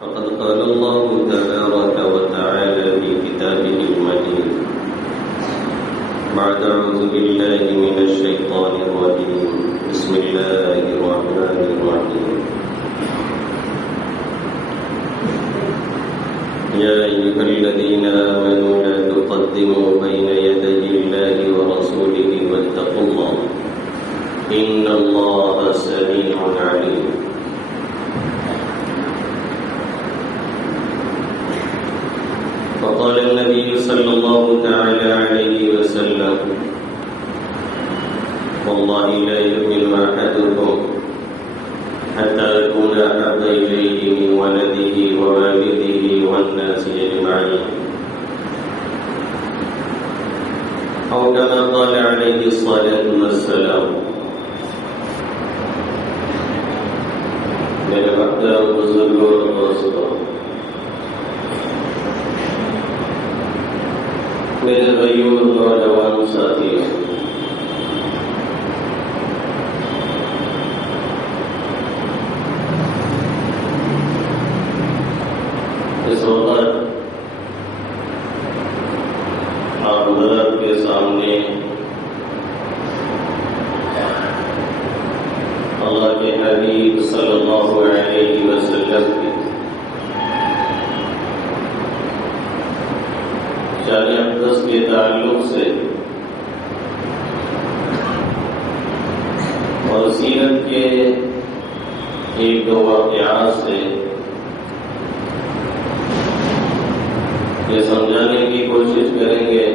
فقد قال الله تبارك وتعالى في كتابه المجيد بعد أعوذ بالله من الشيطان الرجيم بسم الله الرحمن الرحيم يا أيها الذين آمنوا لا تقدموا بين يدي الله ورسوله واتقوا الله إن الله سميع عليم وقال النبي صلى الله تعالى عليه وسلم والله لا يؤمن أحدكم حتى يكون أحب إليه من ولده ووالده والناس أجمعين أو كما قال عليه الصلاة والسلام. میرے محترم بزرگوں اور دوستوں، میرے غیور نوجوان ساتھیوں، اس وقت آپ حضرت کے سامنے اللہ کے حبیب صلی اللہ علیہ وسلم کی شان اقدس کے تعلق سے اور سیرت کے ایک دو واقعات سے یہ سمجھانے کی کوشش کریں گے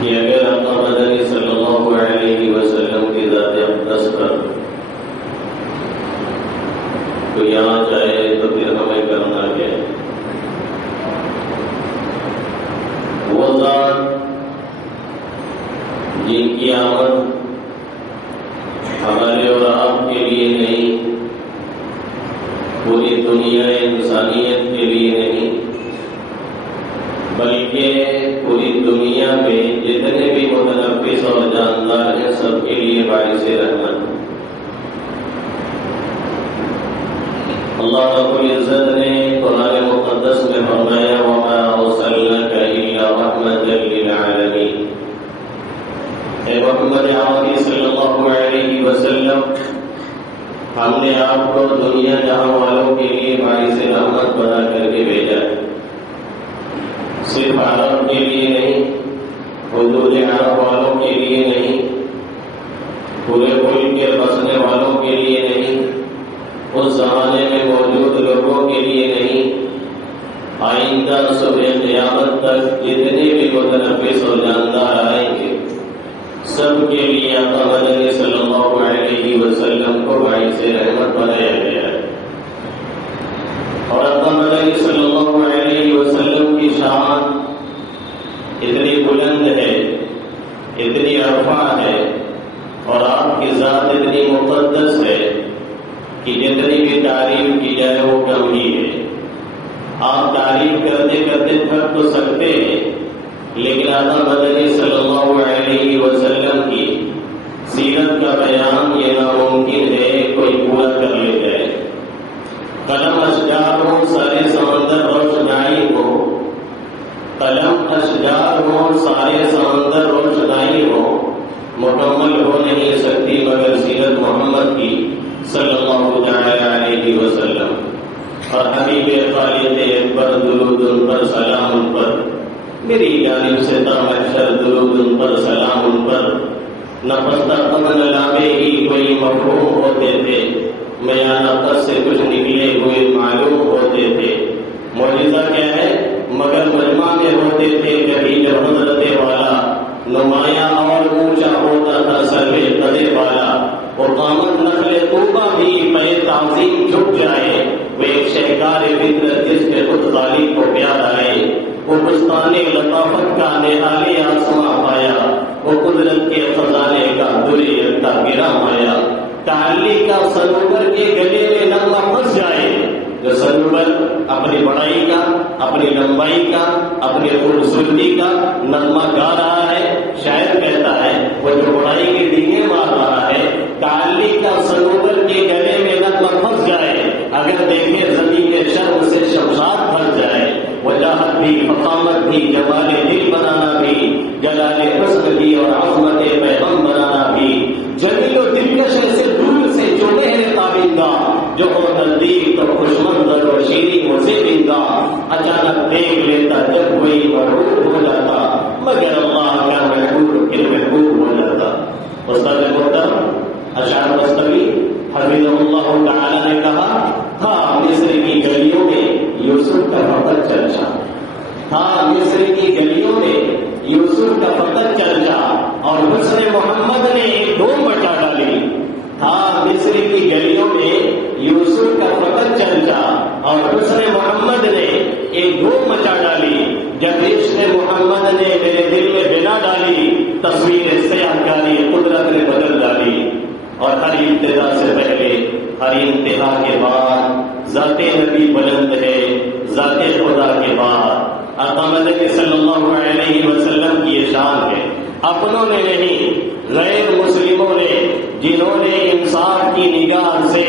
کہ اگر آقا مدنی صلی اللہ علیہ وسلم کی ذات اقدس پر کوئی یہاں جائے تو پھر ہمیں کرنا کیا ہے؟ وہ ذات جن کی آمد ہمارے اور آپ کے لیے نہیں، پوری دنیا انسانیت کے لیے نہیں، بلکہ پوری دنیا میں جتنے بھی متنفس اور جاندار ہیں سب کے لیے باعث رحمت. اللہ رب العزت نے قرآن مقدس میں فرمایا وَمَا أَرْسَلْنَاكَ إِلَّا رَحْمَةً لِلْعَالَمِينَ. اے محمد عربی صلی اللہ علیہ وسلم، ہم نے آپ کو دنیا جہاں والوں کے لیے باعث رحمت بنا کر کے بھیجا ہے. صرف عرب کے لیے نہیں، حدود عرب والوں کے لیے نہیں، پورے ملک کے بسنے والوں کے لیے نہیں، اس زمانے میں موجود لوگوں کے لیے نہیں، آئندہ صبح قیامت تک جتنے بھی متنفس اور جاندار آئیں گے سب کے لیے آقا مدنی صلی اللہ علیہ وسلم کو باعث رحمت بنایا گیا ہے. اور آقا مدنی صلی اللہ علیہ وسلم کی شان اتنی بلند ہے، اتنی عرفہ ہے، اور آپ کی ذات اتنی مقدس ہے کہ جتنی بھی تعریف کی جائے وہ کم ہی ہے. آپ تعریف کرتے کرتے تھک تو سکتے ہیں، لیکن آقا مدنی صلی اللہ علیہ وسلم کی سیرت کا بیان یہ ناممکن ہے کوئی پورا کر لے جائے. قلم اشجار ہو، سارے سمندر روشنائی ہو، قلم اشجار ہو، سارے سمندر روشنائی ہو، مکمل ہو نہیں سکتی مگر سیرت محمد کی صلی اللہ علیہ وسلم. اور حبیب خالق اکبر درود ان پر سلام ان پر، میری جانب سے تا محشر درود ان پر سلام ان پر. نفستہ قمن لابے ہی کوئی مفہوم ہوتے تھے، میاں نفس سے کچھ نکلے ہوئے معلوم ہوتے تھے. معجزہ کیا ہے؟ مگر مجمع میں ہوتے تھے کبھی جب حضرت والا نمایاں اور اونچا ہوتا تھا سروے قدے والا. وہ قامت نخل طوبہ بھی پہ تعظیم جھک جائے، وہ ایک شہکار فطرت جس کے خود خالق کو پیار آئے. وہ بستان لطافت کا نہالی آسماں پایا، وہ قدرت کے خزانے کا دوری رکھتا گرا مایا. تعلی کا سنوبر کے گلے میں نغمہ پھنس جائے، جو سنوبر اپنی بڑائی کا، اپنی لمبائی کا، اپنی خوبصورتی کا نغمہ گا رہا ہے. شاعر کہتا ہے وہ جو بڑائی کے ڈینگے مار رہا ہے، تعلی کا سنوبر کے گلے میں اچانک دیکھ لیتا جب کوئی مرعوب ہو جاتا، مگر اللہ کا محبوب پھر محبوب ہو جاتا۔ استاد محترم اشعار مستوی حفظہ اللہ تعالی نے کہا تھا مصر کی گلیوں میں یوسف کا فقط چرچا، تھا مصر کی گلیوں میں یوسف کا فقط چرچا، اور حسن محمد نے ایک دھوم مچا ڈالی۔ تھا مصر کی گلیوں میں یوسف کا فقط چرچا، اور حسن محمد نے ایک دھوم مچا ڈالی۔ جب عشق محمد نے میرے دل میں بنا ڈالی، تصویر سیاہکاری قدرت نے بدل ڈالی۔ اور ہر ابتدا سے پہلے ہر انتہا کے بعد ذات نبی بلند ہے، ذات خدا کے بعد آقا مدنی صلی اللہ علیہ وسلم کی یہ شان ہے۔ اپنوں نے نہیں، غیر مسلموں نے، جنہوں نے انصاف کی نگاہ سے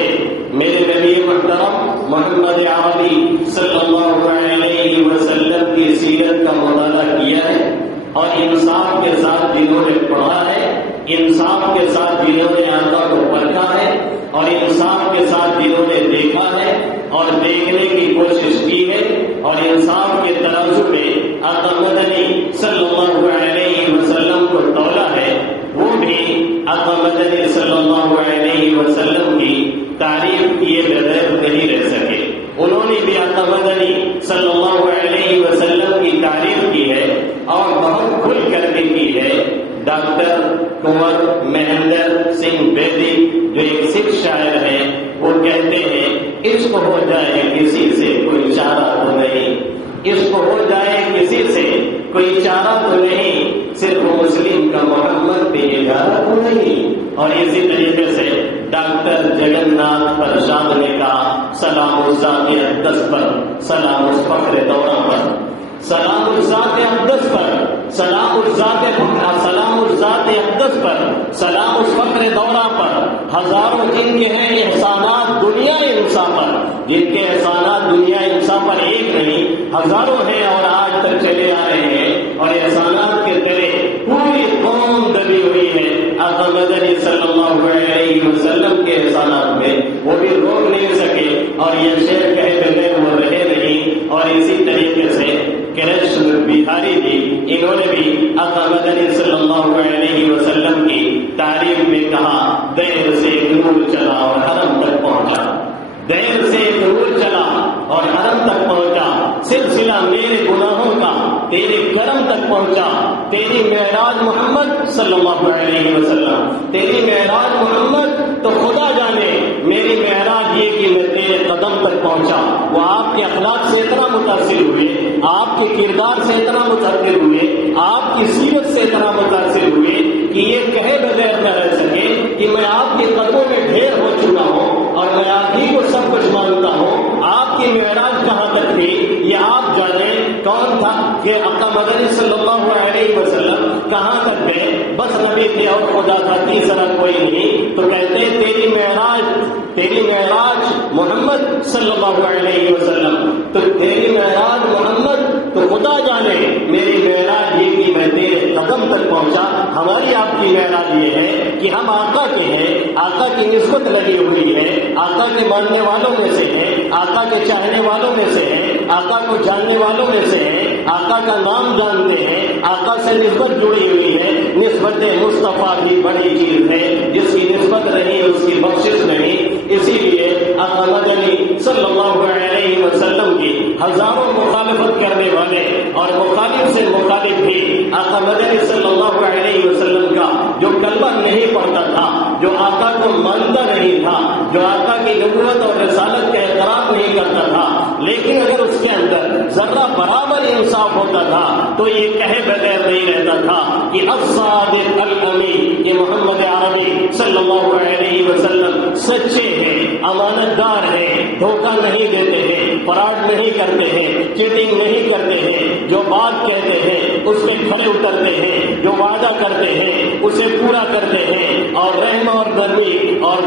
میرے نبی محترم محمد عربی صلی اللہ علیہ وسلم کی سیرت کا مطالعہ کیا ہے، اور انصاف کے ساتھ جنہوں نے پڑھا ہے، انصاف کے ساتھ جنہوں نے آقا کو پرکھا ہے، اور انصاف کے ساتھ جنہوں نے دیکھا ہے اور دیکھنے کی کوشش کی ہے، اور انصاف کے ترازو میں آقا مدنی صلی اللہ علیہ وسلم کو تولا ہے، وہ بھی آقا مدنی صلی اللہ علیہ وسلم کی تعریف کیے بغیر نہیں رہ سکے۔ انہوں نے بھی آقا مدنی صلی اللہ علیہ وسلم کی تعریف کی ہے، اور بہت کھل کر کے کی ہے۔ ڈاکٹر کنور مہندر سنگھ بیدی جو ایک سکھ شاعر ہیں، وہ کہتے ہیں عشق ہو جائے کسی سے کوئی چارہ تو نہیں، عشق ہو جائے کسی سے کوئی چارہ تو نہیں، صرف مسلم کا محمد بے اجارہ تو نہیں۔ اور اسی طریقے سے ڈاکٹر جگن ناتھ پرشاد نے کہا سلام الذات اقدس پر، سلام اس فخر دورہ پر، سلام الذات اقدس پر، سلام الذات اقدس پر، سلام اس فخر دورہ پر، ہزاروں جن کے ہیں احسانات دنیا انسان پر، جن کے احسانات دنیا انسان پر ایک نہیں ہزاروں ہیں، اور آج تک چلے آ رہے ہیں، اور احسانات کے تلے پوری قوم دبی ہوئی ہے آقا مدنی صلی اللہ علیہ وسلم کے احسانات میں، وہ بھی روک نہیں سکے، اور یہ شعر کہے بغیر وہ رہے نہیں۔ اور اسی طریقے سے کرشن بہاری جی، انہوں نے بھی آقا مدنی صلی اللہ علیہ وسلم کی تعریف میں کہا دیر سے نور چلا اور حرم تک پہنچا، دیر سے نور چلا اور حرم تک پہنچا، سلسلہ میرے گناہوں کا تیرے کرم تک پہنچا، تیری معراج محمد صلی اللہ علیہ وسلم، تیری معراج محمد تو خدا جانے، میری معراج یہ کہ میں تیرے قدم تک پہنچا۔ وہ آپ کے اخلاق سے اتنا متاثر ہوئے، آپ کے کردار سے اتنا متاثر ہوئے، آپ کی سیرت سے اتنا متاثر ہوئے کہ یہ کہے بغیر نہ رہ سکے کہ میں آپ کے قدموں میں ڈھیر ہو چکا ہوں، اور میں آپ ہی کو سب کچھ مانتا ہوں۔ آپ کی معراج کہاں تک تھی یہ آپ جانیں، کون تھا کہ آقا مدنی صلی اللہ علیہ وسلم کہاں تک گئے؟ بس نبی تھے اور خدا تھا، تیسرا کوئی نہیں۔ تو کہتے ہیں تیری معراج محمد صلی اللہ علیہ وسلم، تو تیری معراج محمد تو خدا جانے، میری معراج یہ کہ میں تیرے قدم تک پہنچا۔ ہماری آپ کی معراج یہ ہے کہ ہم آقا کے ہیں، آقا کی نسبت لگی ہوئی ہے، آقا کے ماننے والوں میں سے ہیں، آقا کے چاہنے والوں میں سے ہیں، آقا کو جاننے والوں میں سے ہیں، آقا کا نام جانتے ہیں، آقا سے نسبت جڑی ہوئی ہے۔ نسبت مصطفیٰ کی بڑی چیز ہے، جس کی نسبت نہیں اس کی بخشش نہیں۔ اسی لیے آقا مدنی صلی اللہ علیہ وسلم کی ہزاروں مخالفت کرنے والے اور مخالف سے مخالف بھی آقا مدنی صلی اللہ علیہ وسلم کا جو کلمہ نہیں پڑھتا تھا، جو آقا کو مانتا نہیں تھا، جو آقا کی نبوت اور رسالت کا اعتراف نہیں کرتا تھا، لیکن اگر اس کے اندر ذرہ برابر انصاف ہوتا تھا تو یہ کہے بغیر نہیں رہتا تھا کہ الصادق الامین، یہ محمد عربی صلی اللہ علیہ وسلم سچے ہیں، امانت دار ہیں، دھوکہ نہیں دیتے ہیں، فراڈ نہیں کرتے ہیں، چیٹنگ نہیں کرتے ہیں، جو بات کہتے ہیں اس پہ کھڑے اترتے ہیں، جو وعدہ کرتے ہیں اسے پورا کرتے ہیں، اور رحم اور نرمی اور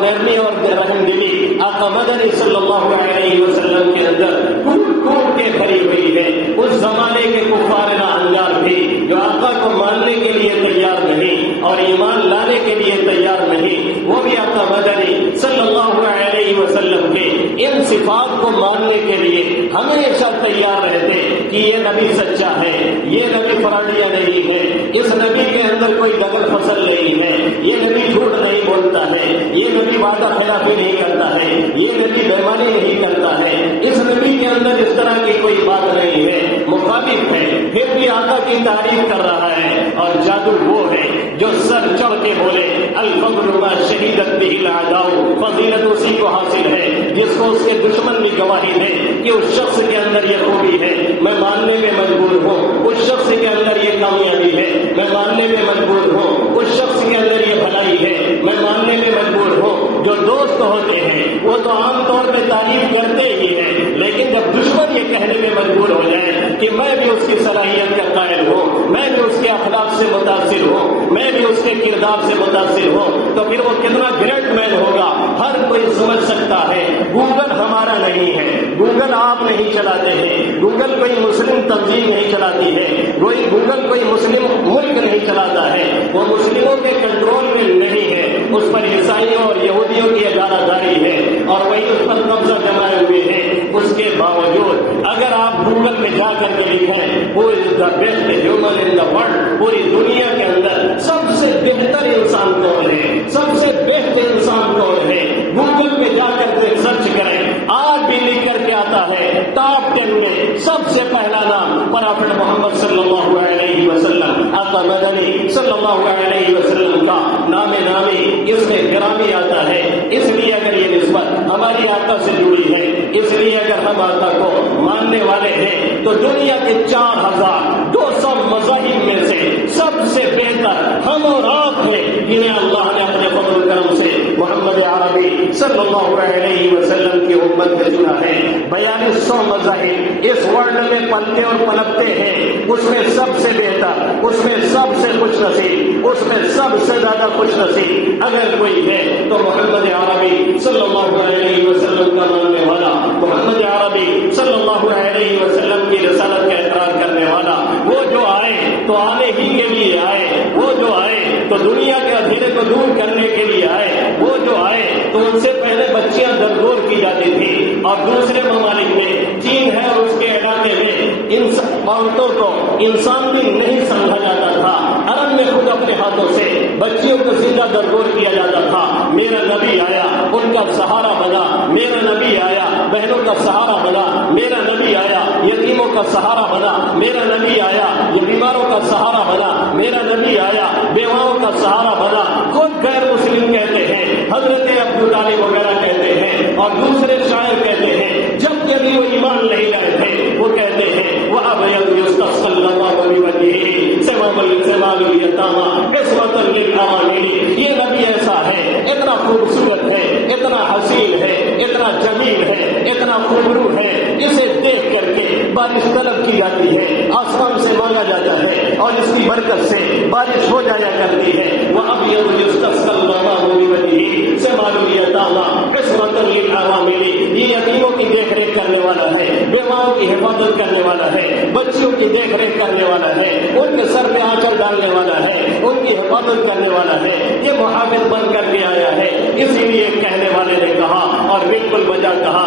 نرمی اور رحم دلی آقا مدنی صلی اللہ علیہ وسلم کے اندر کھول کے بھری ہوئی ہے۔ اس زمانے کے کفار انگار بھی جو آقا کو ماننے کے لیے تیار نہیں اور ایمان لانے کے لیے تیار نہیں، وہ بھی آقا مدنی صلی اللہ علیہ وسلم کے ان صفات کو ماننے کے لیے ہمیشہ تیار رہتے کہ یہ نبی سچا ہے، یہ نبی فراڈیا نہیں ہے، اس نبی کے اندر کوئی دغل فصل نہیں ہے، یہ نبی جھوٹ نہیں بولتا ہے، یہ نبی وعدہ خلافی نہیں کرتا ہے، یہ نبی بےمانی نہیں کرتا ہے، اس نبی کے اندر اس طرح کی کوئی بات نہیں ہے، مخالف ہے، پھر بھی آقا کی تعریف کر رہا ہے۔ اور جادو وہ ہے جو سر چڑھ کے بولے الفضل ما شہیدت به الاعداء، فضیلت اسی کو حاصل ہے جس کو اس کے دشمن بھی گواہی دے کہ اس شخص کے اندر یہ خوبی ہے، میں ماننے میں مجبور ہوں، اس شخص کے اندر یہ کامیابی ہے، میں ماننے میں مجبور ہوں، اس شخص کے اندر یہ بھلائی ہے، میں ماننے میں مجبور ہوں۔ جو دوست ہوتے ہیں وہ تو عام طور پہ تعریف کرتے ہی ہیں، لیکن جب دشمن یہ کہنے میں مجبور ہو جائے کہ میں بھی اس کی صلاحیت کا قائل ہوں، میں بھی اس کے اخلاق سے متاثر ہوں، میں بھی اس کے کردار سے متاثر ہوں، تو پھر وہ کتنا گریٹ مین ہوگا ہر کوئی سمجھ سکتا ہے۔ گوگل ہمارا نہیں ہے، گوگل آپ نہیں چلاتے ہیں، گوگل کوئی مسلم تنظیم نہیں چلاتی ہے، گوگل کوئی مسلم ملک نہیں چلاتا ہے، وہ مسلموں کے کنٹرول میں نہیں ہے، اس پر عیسائیوں اور یہودیوں کی ادارہ داری ہے اور وہی اس پر قبضہ جمائے ہوئے ہیں۔ اس کے باوجود اگر آپ گوگل میں جا کر کے لکھیں who is the best human in the world, پوری دنیا کے اندر سب سے بہتر انسان کون ہے، سب سے بہتر انسان کون ہے، گوگل میں جا کر کے سرچ کریں، آج بھی لکھ کر کے آتا ہے ٹاپ 10 میں سب سے پہلا نام پرافٹ محمد صلی اللہ علیہ وسلم، آقا مدنی صلی اللہ علیہ وسلم کا نام نامی اس میں گرامی آتا ہے۔ اس لیے اگر یہ نسبت ہماری آقا سے جڑی ہے، اس لیے اگر ہم آقا کو ماننے والے ہیں تو دنیا کے 4200 مذاہب میں سے سب سے بہتر ہم اور آپ ہیں جنہیں اللہ نے اپنے فضل کرم سے محمد عربی صلی اللہ علیہ وسلم کی امت میں چنا ہے۔ 4200 مذاہب اس ورلڈ میں پلتے اور پلپتے ہیں، اس میں سب سے بہتر، اس میں سب سے خوش نصیب، اس میں سب سے زیادہ خوش نصیب اگر کوئی ہے تو محمد عربی صلی اللہ علیہ وسلم کا ماننے والا، محمد عربی صلی اللہ علیہ وسلم کی رسالت کا اقرار کرنے والا، وہ جو آئے تو آنے ہی کے لیے آئے، وہ جو آئے تو دنیا کے اندھیرے کو دور کرنے کے لیے آئے، وہ جو آئے تو ان سے پہلے بچیاں درگور کی جاتی تھی اور دوسرے ممالک میں چین ہے اور اس کے علاقے میں ان عورتوں کو انسان بھی نہیں سمجھا جاتا تھا، عرب میں خود اپنے ہاتھوں سے بچیوں کو زندہ درگور کیا جاتا تھا۔ میرا نبی آیا ان کا سہارا بنا، میرا نبی آیا بہنوں کا سہارا بنا، میرا نبی آیا یتیموں کا سہارا بنا، میرا نبی آیا یہ بیماروں کا سہارا بنا، میرا نبی آیا بیواؤں کا سہارا بنا۔ خود غیر مسلم کہتے ہیں، حضرت ابو طالب وغیرہ کہتے ہیں اور دوسرے شاعر کہتے ہیں جب کبھی وہ ایمان نہیں لائے تھے وہ کہتے ہیں وَأَبْيَضُ يُسْتَسْقَى اللَّهُ بِوَجْهِهِ سَمَامَ الْيَتَامَى عِصْمَةً لِلْأَوَامِرِ۔ یہ نبی ایسا ہے، اتنا خوبصورت ہے، اتنا حسین ہے، اتنا جمیل ہے، اتنا خوبرو ہے، اسے دیکھ کر کے بارش طلب کی جاتی ہے، آسمان سے مانگا جاتا ہے اور اس کی برکت سے بارش ہو جایا کرتی ہے۔ وَأَبْيَضُ يُسْتَسْقَى اللَّهُ بِوَجْهِهِ سَمَامَ الْيَتَامَى عِصْمَةً لِلْأَوَامِرِ۔ یہ یتیموں کی دیکھ ریکھ کرنے والا ہے، بیواؤں کی حفاظت کرنے والا ہے، بچیوں کی دیکھ ریکھ کرنے والا ہے، ان کے سر پہ آنچل ڈالنے والا ہے، ان کی حفاظت کرنے والا ہے، یہ محافظ بن کر کے آیا ہے۔ اسی لیے کہنے والے نے کہا اور بالکل بجا کہا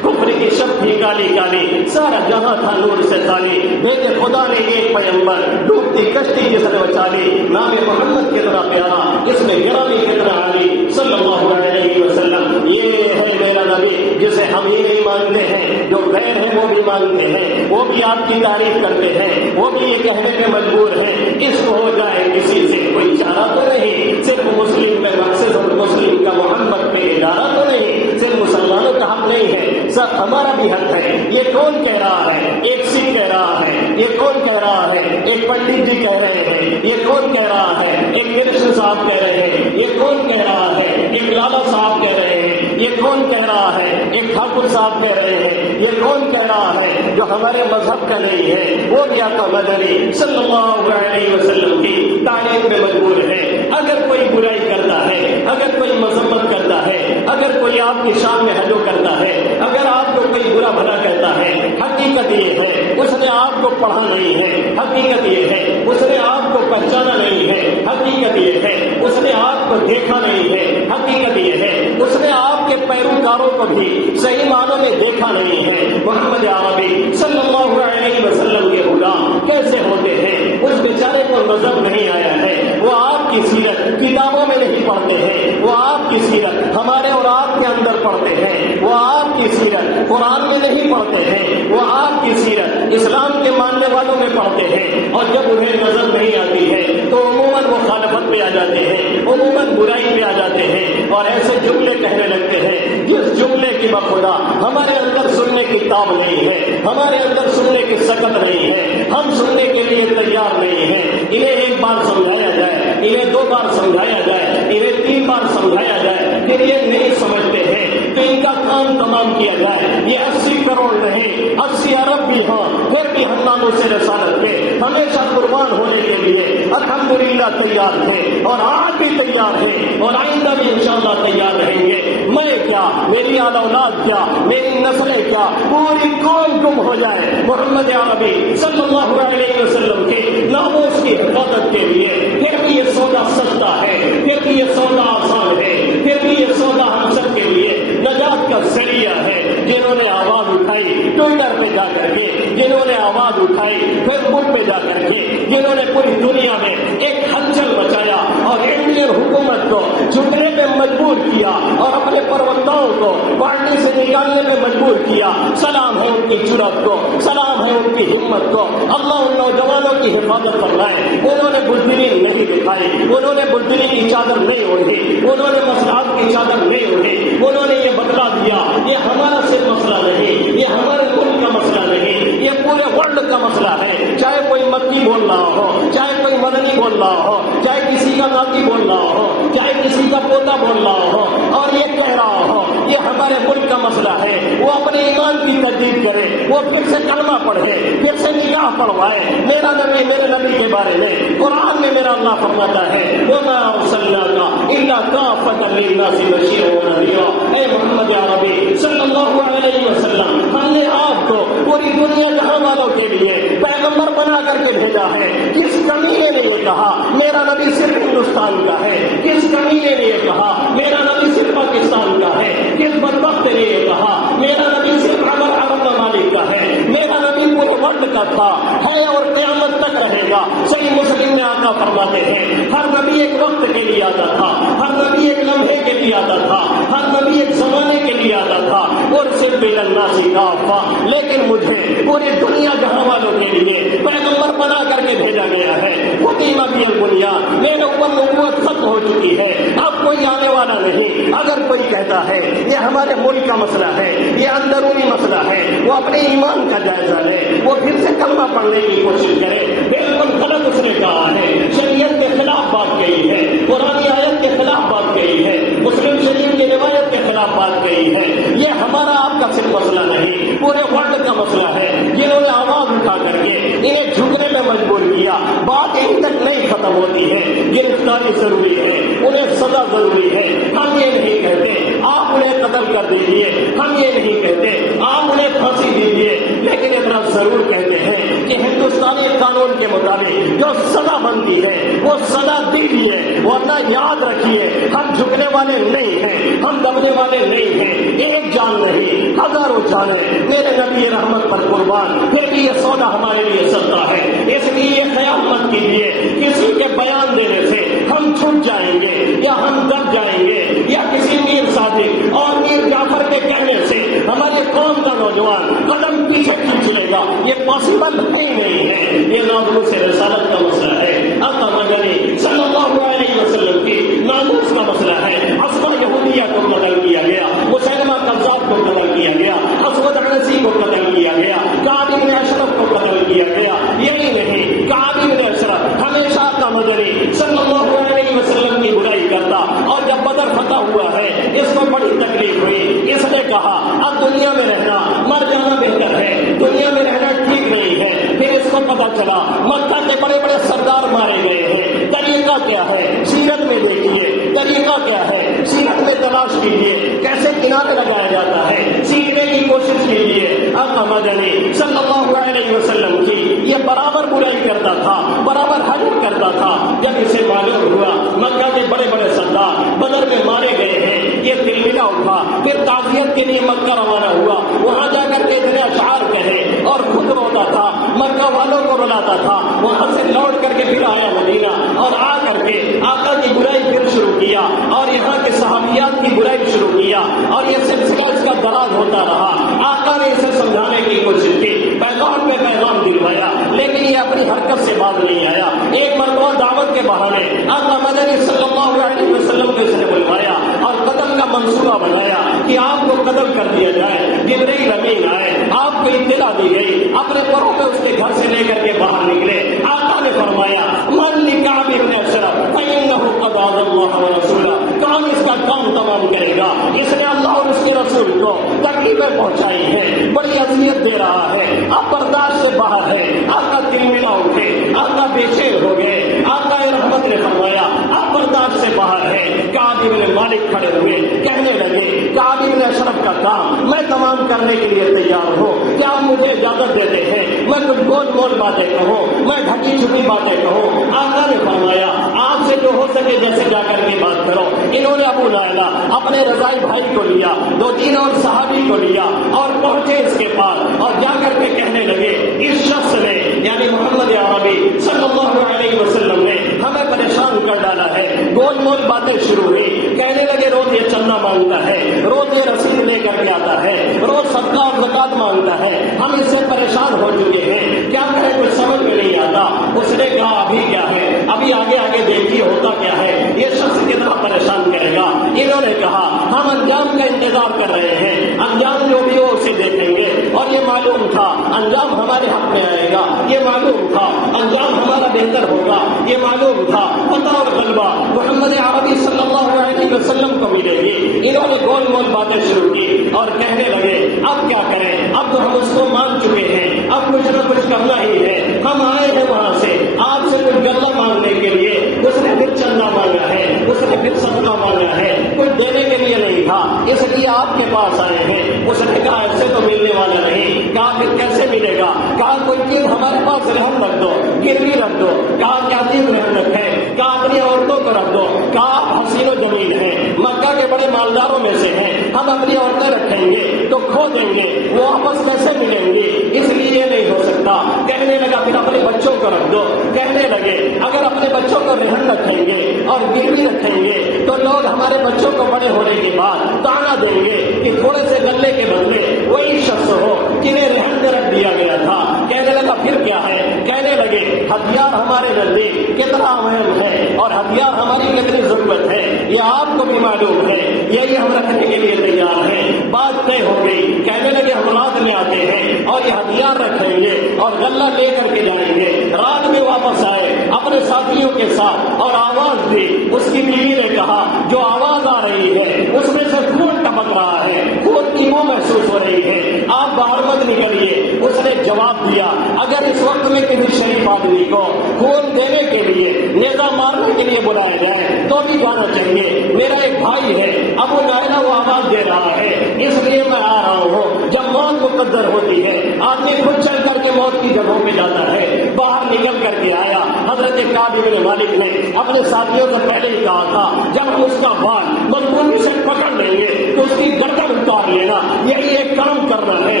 کفر کی شب تھی کالی کالی، سارا جہاں تھا نور سے خالی، بھیجے خدا نے ایک پیغمبر، ڈوبتی کشتی جس نے بچا لی، نام محمد کتنا پیارا، اس میں گرامی کتنا عالی صلی اللہ علیہ وسلم۔ یہ ہے میرا نبی جسے ہم ہی نہیں مانتے ہیں، جو غیر ہیں وہ بھی مانتے ہیں، وہ بھی آپ کی تعریف کرتے ہیں، وہ بھی یہ کہنے پہ مجبور ہیں اس کو ہو جائے کسی سے کوئی چارہ تو نہیں، صرف مسلم پہ مقصد اور مسلم کا محمد پہ ادارہ تو نہیں، صرف مسلمانوں کا حق نہیں ہے، سر ہمارا بھی حق ہے۔ یہ کون کہہ رہا ہے؟ ایک سکھ کہہ رہا ہے، یہ کون کہہ رہا ہے؟ ایک پنڈت جی کہہ رہے ہیں، یہ کون کہہ رہا ہے؟ ایک کرشن صاحب کہہ رہے ہیں، یہ کون کہہ رہا ہے؟ ایک لالا صاحب کہہ رہے ہیں، یہ کون کہہ رہا ہے؟ ایک ٹھاکر صاحب کہہ رہے ہیں، یہ کون کہہ رہا ہے؟ جو ہمارے مذہب کا نہیں ہے وہ بھی آقا مدنی صلی اللہ علیہ وسلم کی تعلیم میں مجبور ہے۔ اگر کوئی برائی کرتا ہے، اگر کوئی مذمت کرتا ہے، اگر کوئی آپ کی شان میں حجو کرتا ہے، اگر آپ کو کوئی برا بھلا کہتا ہے، حقیقت یہ ہے اس نے آپ کو پڑھا نہیں ہے، حقیقت یہ ہے اس نے آپ کو پہچانا نہیں ہے، حقیقت یہ ہے اس نے آپ کو کو دیکھا نہیں ہے. حقیقت یہ ہے اس نے آپ کے پیروکاروں کو بھی صحیح معنوں میں دیکھا نہیں ہے. محمد عربی صلی اللہ علیہ وسلم کے غلام کیسے ہوتے ہیں اس بیچارے کو نظر نہیں آیا ہے. وہ آپ کی سیرت کتابوں میں نہیں پڑھتے ہیں, وہ آپ کی سیرت ہمارے اور آپ کے اندر پڑھتے ہیں. وہ آپ کی سیرت قرآن میں نہیں پڑھتے ہیں, وہ آپ کی سیرت اسلام کے ماننے والوں میں پڑھتے ہیں. اور جب انہیں نظر نہیں آتی ہے تو عموماً وہ مخالفت پہ آ جاتے ہیں, عموماً برائی پہ آ جاتے ہیں اور ایسے جملے کہنے لگتے ہیں جس جملے کی بخدا ہمارے اندر سننے کی تاب نہیں ہے, ہمارے اندر سننے کی سکت نہیں ہے, ہم سننے کے لیے تیار نہیں ہیں. انہیں ایک بار سمجھایا جائے, انہیں 2 بار سمجھایا جائے, انہیں 3 بار سمجھایا جائے, پھر یہ نہیں سمجھتے ہیں تو ان کا کام تمام کیا جائے. یہ 80 کروڑ نہیں 80 ارب بھی ہوں پھر بھی ہم ناموں سے رسالت کے ہمیشہ قربان ہونے کے لیے الحمدللہ تیار تھے اور آج بھی تیار ہیں اور آئندہ بھی انشاءاللہ تیار رہیں گے. میں کیا, میری اولاد کیا, میری نسلیں کیا, پوری قوم گم ہو جائے محمد عربی صلی اللہ علیہ وسلم کے ناموس کی حفاظت کے لیے. پھر بھی یہ سودا سستا ہے, پھر بھی یہ سودا آسان ہے, پھر بھی یہ سودا ہم سب کے لیے نجات کا ذریعہ ہے. جنہوں نے آواز اٹھائی ٹویٹر پہ جا کر کے, جنہوں نے آواز اٹھائی فیس بک پہ جا کر کے, جنہوں نے پوری دنیا میں ایک ہلچل مچایا اور انڈین حکومت کو جھکنے پہ مجبور کیا اور اپنے پروتاؤں کو پارٹی سے نکالنے پہ مجبور کیا, سلام ہے ان کی جرأت کو, سلام ہے ان کی ہمت کو. اللہ ان نوجوانوں کی حفاظت فرمائے. انہوں نے بزدلی نہیں دکھائی, انہوں نے بزدلی کی چادر نہیں اوڑھی, انہوں نے مصلحت کی چادر نہیں اوڑھی. انہوں نے یہ بدلا دیا یہ ہمارا صرف مسئلہ نہیں, یہ ہمارے ملک کا مسئلہ نہیں, یہ پورے ورلڈ کا مسئلہ ہے. چاہے کوئی مکی بول رہا ہو, چاہے کوئی مدنی بول رہا ہو, چاہے کسی کا ناتی بول رہا ہو, چاہے کسی کا پوتا بول رہا ہو اور یہ کہہ رہا ہو یہ ہمارے ملک کا مسئلہ ہے, وہ اپنے ایمان کی تجدید کرے, وہ پھر سے کلمہ پڑھے, پھر سے نکاح پڑھوائے. میرا نبی میرے نبی کے بارے میں قرآن میں میرا اللہ فرماتا ہے وَمَا أَرْسَلْنَاكَ إِلَّا كَافَّةً لِلنَّاسِ بَشِيرًا وَنَذِيرًا. اے محمد عربی صلی اللہ علیہ وسلم, ہم نے آپ کو پوری دنیا جہاں والوں کے لیے پیغمبر بنا کر کے بھیجا ہے. کس کمینے نے یہ کہا میرا نبی صرف ہندوستان کا ہے, کس کمینے نے یہ کہا میرا نبی صرف پاکستان کا ہے, کس بدبخت نے یہ کہا میرا نبی صرف عرب ممالک کا ہے. میرا نبی پورے ورلڈ کا تھا, ہے اور قیامت تک رہے گا. صحیح مسلم میں آقا فرماتے ہیں ہر نبی ایک وقت کے لیے آتا تھا, ہر نبی ایک لمحے کے لیے آتا تھا, ہر نبی ایک زمانے کے لیے آتا تھا اور صرف الناس کافہ. لیکن مجھے پوری دنیا جہاں والوں کے لیے پیغمبر بنا کر کے بھیجا گیا ہے. ختم بی البنیان, میرے اوپر نبوت ختم ہو چکی ہے, اب کوئی آنے والا نہیں. اگر کوئی کہتا ہے یہ ہمارے ملک کا مسئلہ ہے, یہ اندرونی مسئلہ ہے, وہ اپنے ایمان کا جائزہ لے, وہ پھر سے کلمہ پڑھنے کی کوشش کرے. بالکل غلط اس نے کہا ہے, شریعت کے خلاف بات کہی ہے, قرآن آیت کے خلاف بات کہی ہے, مسلم شریف کی روایت کے خلاف بات کہی ہے. یہ ہمارا آپ کا صرف مسئلہ نہیں, پورے ورلڈ کا مسئلہ ہے. جنہوں نے آواز اٹھا کر کے انہیں جھکنے میں مجبور کیا, بات یہیں تک نہیں ختم ہوتی ہے. گرفتاری ضروری ہے, انہیں سزا ضروری ہے. ہم یہ نہیں کہتے آپ انہیں قتل کر دیجیے, ہم یہ نہیں کہتے آپ انہیں پھانسی دیجیے, لیکن اتنا ضرور کہتے ہیں کہ ہندوستانی قانون کے مطابق جو سزا بنتی ہے وہ سزا دیجیے. ورنہ یاد رکھیے ہم جھکنے والے نہیں ہیں, ہم دبنے والے نہیں ہیں. ایک جان نہیں ہزاروں جانیں میرے نبی رحمت پر قربان, پھر بھی یہ سودا ہمارے لیے سستا ہے. اس لیے یہ خیال مت کیجیے کسی کے بیان دینے سے ہم چھٹ جائیں گے یا ہم دب جائیں گے, یا کسی میر صادق اور میر جعفر کے کہنے سے ہماری قوم کا نوجوان قدم پیچھے کھینچ لے گا. یہ پاسبل ہی نہیں ہے. یہ ناموس رسالت کا مسئلہ ہے, آقا مدنی صلی اللہ علیہ وسلم کی ناموس کا مسئلہ ہے. اسما یہودیہ کو قتل کیا گیا, مسلمہ قذاب کو قتل کیا گیا, اسود عنسی کو قتل کیا گیا, کعب بن اشرف کو قتل کیا گیا. یہی نہیں, کعب بن اشرف ہمیشہ آقا مدنی صلی اللہ علیہ وسلم کی برائی کرتا, اور جب بدر فتح ہوا ہے اس کو بڑی تکلیف ہوئی. اس نے کہا اب دنیا میں رہنا مر جانا بہتر ہے, دنیا میں رہنا ٹھیک نہیں ہے. پھر اس کو پتا چلا مکہ کے بڑے بڑے سردار مارے گئے ہیں. طریقہ کیا ہے سیرت میں دیکھیے, طریقہ کیا ہے سیرت میں تلاش کیجیے, کیسے کنارے لگایا جاتا ہے سیکھنے کی کوشش کیجیے. آقا مدنی صلی اللہ علیہ وسلم کی یہ برابر برائی کرتا تھا, برابر حجم کرتا تھا. جب اسے معلوم ہوا مکہ کے بڑے بڑے سردار بدر میں مارے گئے ہیں، یہ دل ملا اٹھا، پھر تعزیت کے لیے مکہ روانہ ہوا، وہاں جا کر کے اتنے اشعار کہے اور خود روتا تھا، مکہ والوں کو رلاتا تھا، وہاں سے لوٹ کر کے پھر آیا مدینہ اور آ کر کے آقا کی برائی پھر شروع کیا اور یہاں کے صحابیات کی برائی شروع کیا اور یہ سلسلہ اس کا دراز ہوتا رہا۔ آقا نے اسے سمجھانے کی کوشش کی، پیغام پہ پیغام دلوایا، لیکن یہ اپنی حرکت سے باز نہیں آیا۔ ایک مرتبہ دعوت کے بہانے آقا مدنی صلی اللہ علیہ وسلم کو اس نے بلوایا اور قتل کا منصوبہ بنایا کہ آپ کو قتل کر دیا جائے۔ جبرائیل امین آئے، آپ کو اطلاع دی گئی، اپنے پروں پہ اس کے گھر سے لے کر کے باہر نکلے۔ آقا نے فرمایا من لکعب بن اشرف فإنه قد عاد الله ورسوله، کون اس کا کام تمام کرے گا؟ اس نے اللہ اور اس کے رسول کو تکلیفیں پہنچائی ہیں، بڑی اذیت دے رہا ہے، اب برداشت سے باہر ہے۔ آقا تلملا اٹھے، آقا بے چین ہو گئے۔ آقا رحمت نے فرمایا اب برداشت سے باہر ہے۔ کعب بن مالک کھڑے ہوئے، کہنے لگے کعب بن اشرف کا کام میں تمام کرنے کے لیے تیار ہوں، کیا آپ مجھے اجازت دیتے ہیں میں کچھ گول مول باتیں کہوں، میں ڈھکی چھپی باتیں کہوں؟ آقا نے فرمایا آپ سے جو ہو سکے جیسے جا کر کے بات کرو۔ انہوں نے ابو لائلہ اپنے رضائی بھائی کو لیا، دو تین اور صحابی کو لیا اور پہنچے اس کے پاس اور جا کر کے کہنے لگے اس شخص نے یعنی محمد عربی صلی اللہ علیہ وسلم نے ہمیں پریشان کر ڈالا ہے۔ گول مول باتیں شروع ہوئی، کہنے لگے روز یہ چندہ مانگتا ہے، روز یہ رسید لے کر کے آتا ہے، روز صدقہ اور زکات مانگتا ہے، ہم اس سے پریشان ہو چکے ہیں، کیا کریں کچھ سمجھ میں نہیں آتا۔ اس نے کہا ابھی کیا ہے، ابھی آگے آگے دیکھیے ہوتا کیا ہے، یہ شخص کتنا پریشان کرے گا۔ انہوں نے کہا ہم انجام کا انتظار کر رہے ہیں، انجام جو بھی ہو اسے دیکھیں گے، اور یہ معلوم تھا انجام ہمارے حق میں آئے گا، یہ معلوم تھا انجام ہمارا بہتر ہوگا، یہ معلوم تھا فتح اور غلبہ محمد عربی صلی اللہ علیہ وسلم کو ملے گی۔ انہوں نے گول مول باتیں شروع کی اور کہنے لگے اب کیا کریں، اب تو ہم اس کو مان چکے ہیں، اب کچھ نہ کچھ کرنا ہی ہے، ہم آئے ہیں وہاں سے آپ سے کچھ غلہ مانگنے کے لیے۔ اس نے پھر چندہ مانگا ہے، اس نے پھر صدقہ مانگا ہے، کچھ دینے کے لیے نہیں تھا، اس لیے آپ کے پاس آئے ہیں۔ اس نے کہا ایسے تو ملنے والا نہیں۔ کہا پھر کیسے ملے گا؟ کہا کوئی چیز ہمارے پاس رہن رکھ دو، گروی رکھ دو۔ کہا کیا چیز رہن رکھے؟ کہا اپنی عورتوں کو رکھ دو۔ کہا آپ حسین و جمیل ہیں، مکہ کے بڑے مالداروں میں سے ہیں، ہم اپنی عورتیں رکھیں گے تو کھو دیں گے، وہ آپس کیسے ملیں گے؟ اس لیے نہیں ہو سکتا۔ کہنے لگا پھر اپنے بچوں کو رکھ دو۔ کہنے لگے اگر اپنے بچوں کو رہن رکھیں گے اور گروی رکھیں گے تو لوگ ہمارے بچوں کو بڑے ہونے کے بعد تانا دیں گے کہ تھوڑے سے غلے کے بدلے وہی شخص ہو جنہیں رہن میں رکھ دیا گیا تھا۔ کہنے لگا پھر کیا ہے؟ کہنے لگے ہتھیار ہمارے نزدیک کتنا اہم ہے اور ہتھیار ہماری کتنی ضرورت ہے یہ آپ کو بھی معلوم ہے، یہی ہم رکھنے کے لیے تیار ہیں۔ بات طے ہو گئی۔ کہنے لگے ہم رات میں آتے ہیں اور یہ ہتھیار رکھیں گے اور غلہ لے کر کے جائیں گے۔ رات میں واپس آئے اپنے ساتھیوں کے ساتھ اور آواز دی۔ اس کی بیوی نے کہا جو آواز آ رہی ہے اس میں سے خون ٹپک رہا ہے، خون کی بو محسوس ہو رہی ہے، آپ باہر مت نکلیے۔ اس نے جواب دیا اگر اس وقت میں کسی شریف آدمی کو خون دینے کے لیے نیزہ مارنے کے لیے بلایا جائے تو بھی جانا چاہیے۔ میرا ایک بھائی ہے ابو لائلہ، وہ آواز دے رہا ہے اس لیے میں آ رہا ہوں۔ جب موت مقدر ہوتی ہے آدمی خود چل کر کے موت کی جگہوں پہ جاتا ہے۔ باہر نکل کر کے آیا۔ حضرت کعب بن مالک نے اپنے ساتھیوں سے پہلے ہی کہا تھا جب ہم اس کا بال مضبوطی سے پکڑ لیں گے تو اس کی گردن اتار لینا، یہی ایک کام کرنا ہے،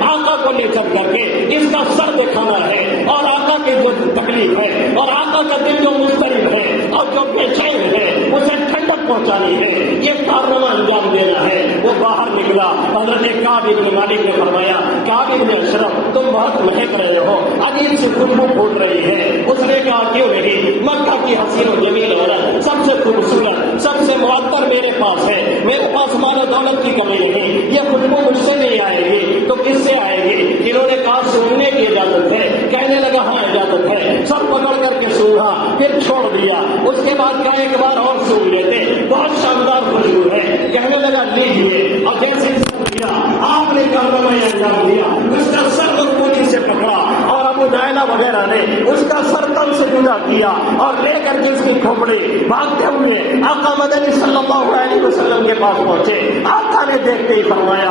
آقا کو لے چل کر کے اس کا سر دکھانا ہے اور آقا کی جو تکلیف ہے اور آقا کا دل جو مضطرب ہے اور جو بے چین ہے اسے ٹھنڈک پہنچانی ہے، یہ کارنامہ انجام دینا ہے۔ وہ باہر نکلا۔ حضرت کعب بن مالک نے فرمایا کعب بن اشرف تم بہت مہک رہے ہو، عجیب سے خوشبو پھوٹ رہی ہے۔ اس نے کہا کیوں نہیں، مکہ کی حسین و جمیل عورت سب سے خوبصورت سب سے معطر میرے پاس ہے، میرے پاس مال و دولت کی کمی نہیں، یہ خوشبو مجھ سے نہیں آئے گی تو کس سے آئے گی؟ انہوں نے کہا سونگنے کی اجازت ہے؟ کہنے لگا ہاں اجازت ہے۔ سب پکڑ کر کے سونگا پھر چھوڑ دیا۔ اس کے بعد کہا ایک بار اور سونگ لیتے، بہت شاندار خوشبو ہے۔ کہنے لگا لیجیے، اور جیسے کیا آپ نے کارنامہ انجام دیا، اس کا سر مضبوطی سے پکڑا اور ابو لائلہ وغیرہ نے اس کا سر تن سے جدا کیا اور لے کر کے اس کی کھوپڑی بھاگتے ہوئے آقا مدنی صلی اللہ علیہ وسلم کے پاس پہنچے۔ آقا نے دیکھتے ہی فرمایا